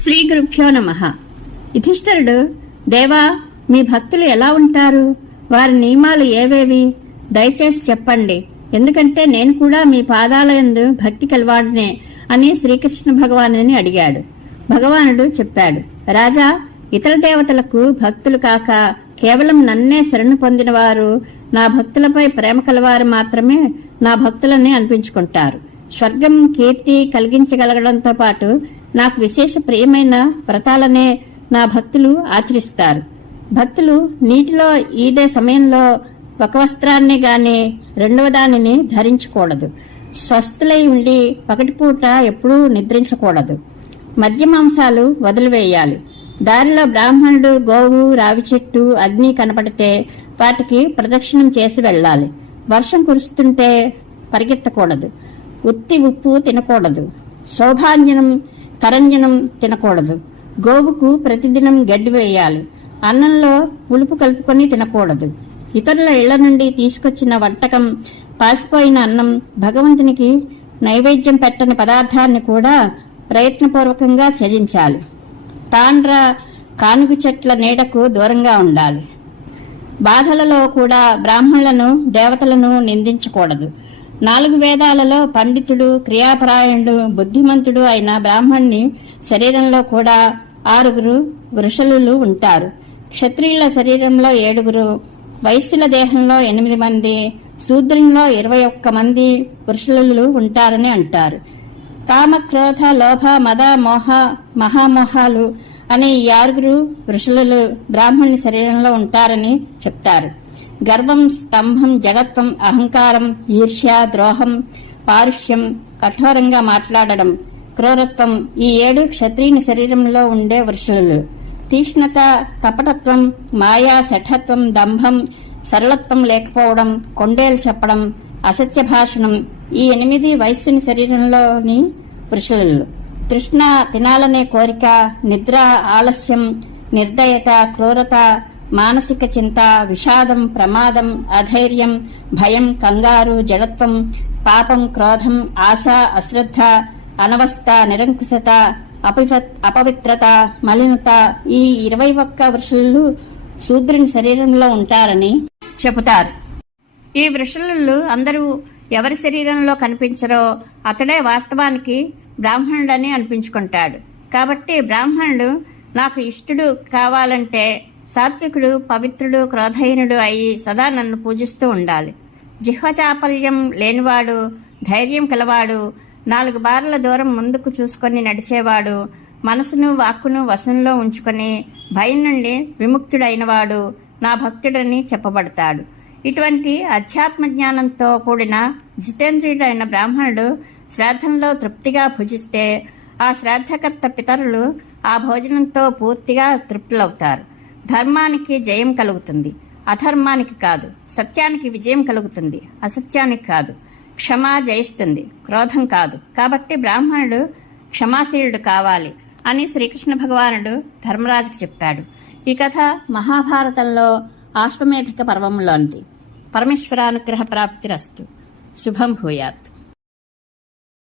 శ్రీ గురుభ్యో నమః. యుధిష్ఠిరుడు, దేవా, మీ భక్తులు ఎలా ఉంటారు? వారి నియమాలు ఏవేవి? దయచేసి చెప్పండి. ఎందుకంటే నేను కూడా మీ పాదాలయందు భక్తి కలవాడినే అని శ్రీకృష్ణ భగవానుని అడిగాడు. భగవానుడు చెప్పాడు, రాజా, ఇతర దేవతలకు భక్తులు కాక కేవలం నన్నే శరణు పొందిన వారు, నా భక్తులపై ప్రేమ కలవారు మాత్రమే నా భక్తులని అనిపించుకుంటారు. స్వర్గం, కీర్తి కలిగించగలగడంతో పాటు నాకు విశేష ప్రియమైన వ్రతాలనే నా భక్తులు ఆచరిస్తారు. భక్తులు నీటిలో ఈదే సమయంలో ఒక వస్త్రాన్ని గాని రెండవ దానిని ధరించకూడదు. స్వస్థులై ఉండి పగటిపూట ఎప్పుడూ నిద్రించకూడదు. మద్య మాంసాలు వదిలివేయాలి. దారిలో బ్రాహ్మణుడు, గోవు, రావి చెట్టు, అగ్ని కనపడితే వాటికి ప్రదక్షిణం చేసి వెళ్ళాలి. వర్షం కురుస్తుంటే పరిగెత్తకూడదు. ఉత్తి ఉప్పు తినకూడదు. శోభాంజనం, కరంజనం తినకూడదు. గోవుకు ప్రతిదినం గడ్డి వేయాలి. అన్నంలో పులుపు కలుపుకొని తినకూడదు. ఇతరుల ఇళ్ల నుండి తీసుకొచ్చిన వంటకం, పాసిపోయిన అన్నం, భగవంతునికి నైవేద్యం పెట్టని పదార్థాన్ని కూడా ప్రయత్నపూర్వకంగా త్యజించాలి. తాండ్ర, కానుగు చెట్ల నీడకు దూరంగా ఉండాలి. బాధలలో కూడా బ్రాహ్మణులను, దేవతలను నిందించకూడదు. 4 వేదాలలో పండితుడు, క్రియాపరాయణుడు, బుద్ధిమంతుడు అయిన బ్రాహ్మణుని శరీరంలో కూడా 6 వృషలులు ఉంటారు. క్షత్రియుల శరీరంలో 7, వైశ్యుల దేహంలో 8 మంది, శూద్రునిలో 21 మంది వృషలులు ఉంటారని అంటారు. కామ, క్రోధ, లోభ, మద, మోహ, మహామోహాలు అనే 6 వృషలులు బ్రాహ్మణుని శరీరంలో ఉంటారని చెప్తారు. గర్వం, స్తంభం, జడత్వం, అహంకారం, ఈర్ష్య, ద్రోహం, పారుష్యం, కఠోరంగా మాట్లాడడం, క్రూరత్వం ఈ 7 క్షత్రియుని శరీరంలో ఉండే వృషలులు. తీక్ష్ణత, కపటత్వం, మాయా, శఠత్వం, దంభం, సరళత్వం లేకపోవడం, కొండేలు చెప్పడం, అసత్య భాషణం ఈ 8 వైశ్యుని శరీరంలోని వృషలులు. తృష్ణ, తినాలనే కోరిక, నిద్ర, ఆలస్యం, నిర్దయత, క్రూరత, మానసిక చింత, విషాదం, ప్రమాదం, అధైర్యం, భయం, కంగారు, జడత్వం, పాపం, క్రోధం, ఆశ, అశ్రద్ధ, అనవస్థ, నిరంకుశత, అపవిత్రత, మలినత ఈ 21 వృషలులు శూద్రుని శరీరంలో ఉంటారని చెబుతారు. ఈ వృషలులు అందరూ ఎవరి శరీరంలో కనిపించరో అతడే వాస్తవానికి బ్రాహ్మణుడని అనిపించుకుంటాడు. కాబట్టి బ్రాహ్మణుడు నాకు ఇష్టడు కావాలంటే సాత్వికుడు, పవిత్రుడు, క్రోధహీనుడు అయి సదా నన్ను పూజిస్తూ ఉండాలి. జిహ్వచాపల్యం లేనివాడు, ధైర్యం కలవాడు, 4 బార్ల దూరం ముందుకు చూసుకొని నడిచేవాడు, మనసును, వాక్కును వశంలో ఉంచుకొని భయం నుండి విముక్తుడైనవాడు నా భక్తుడని చెప్పబడతాడు. ఇటువంటి అధ్యాత్మ జ్ఞానంతో కూడిన జితేంద్రియుడైన బ్రాహ్మణుడు శ్రాద్ధంలో తృప్తిగా భుజిస్తే ఆ శ్రాద్ధకర్త పితరులు ఆ భోజనంతో పూర్తిగా తృప్తులవుతారు. ధర్మానికి జయం కలుగుతుంది, అధర్మానికి కాదు. సత్యానికి విజయం కలుగుతుంది, అసత్యానికి కాదు. క్షమ జయిస్తుంది, క్రోధం కాదు. కాబట్టి బ్రాహ్మణుడు క్షమాశీలుడు కావాలి అని శ్రీకృష్ణ భగవానుడు ధర్మరాజుకు చెప్పాడు. ఈ కథ మహాభారతంలో ఆశ్వమేధిక పర్వంలోనిది. పరమేశ్వరానుగ్రహ ప్రాప్తిరస్తు. శుభం భూయాత్.